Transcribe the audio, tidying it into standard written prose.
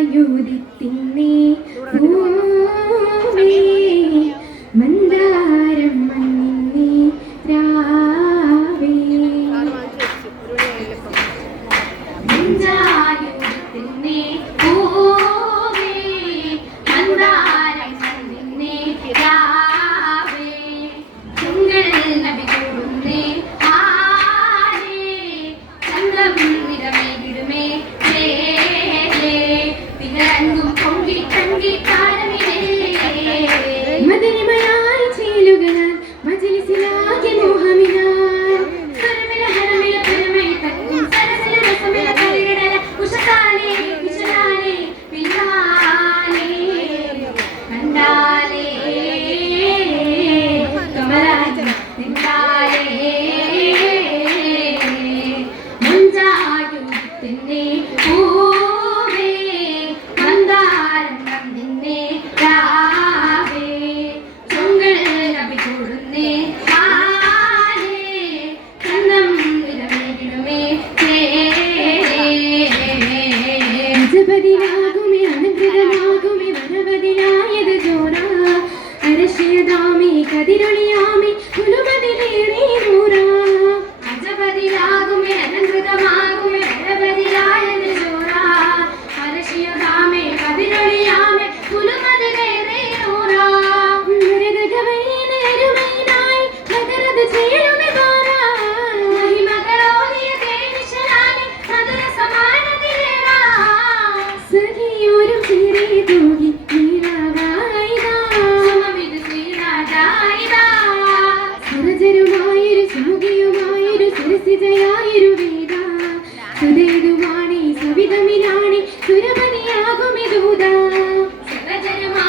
മുഞ്ചായുദിത്തിന്നേ പൂവേ മന്ദാരം മഞ്ഞിന്നേ രാവേ മുഞ്ചായുദിത്തിന്നേ പൂവേ മന്ദാരം മഞ്ഞിന്നേ രാവേ തിങ്കൾ നബി കൂടുന്നേ ആരേ ചന്ദ്രം നിറമേകിടുമേ മധുരമയായി ചേലുകളാൽ മജ്‌ലിസിലാകെ മോഹമിനാൽ കരമില ഹരമില പരമൈ തക്കും സരസില രസമില കരിടല ഉഷകാലേ വിശലാലേ പിന്നാലേ കണ്ടാലേ കമലാജി നിന്നാലേ മുഞ്ചായുദിത്തിന്നേ പൂവേ മന്ദാരം മഞ്ഞിന്നേ രാവേ ചുങ്കൾ നബി കൂടുന്നേ ആരേ കന്നം നിറമേകിടുമേ ജപതിലാകുമേ അനുഗ്രഹമാകുമേ വരവതിലായത് ജോറാ അരശ്യദാമേ കതിരൊളിയാമേ കുലുമതിലേറി നൂറാ അജപതിലാകുമേ അനന്തമാകുമേ വരവതിലായത് ജോറാ അരശ്യദാമേ കതിരൊളിയാമേ കുലുമതിലേറി നൂറാ മരതകവൈനരുമൈനായി മകരത ചേരുമേ ബാറാ മഹിമകളോദിയ ദേവിശലാനി മധുര സമാനതിലേറാ സഖിയോരും ചേരേ തൂകി നീരാവായിതാ സമമിത് ശ്രീരാജായിതാ സുരജരുമായൊരു സുമുഖിയുമായൊരു സരസിജയായൊരു വേദ സുതേതുമാണ്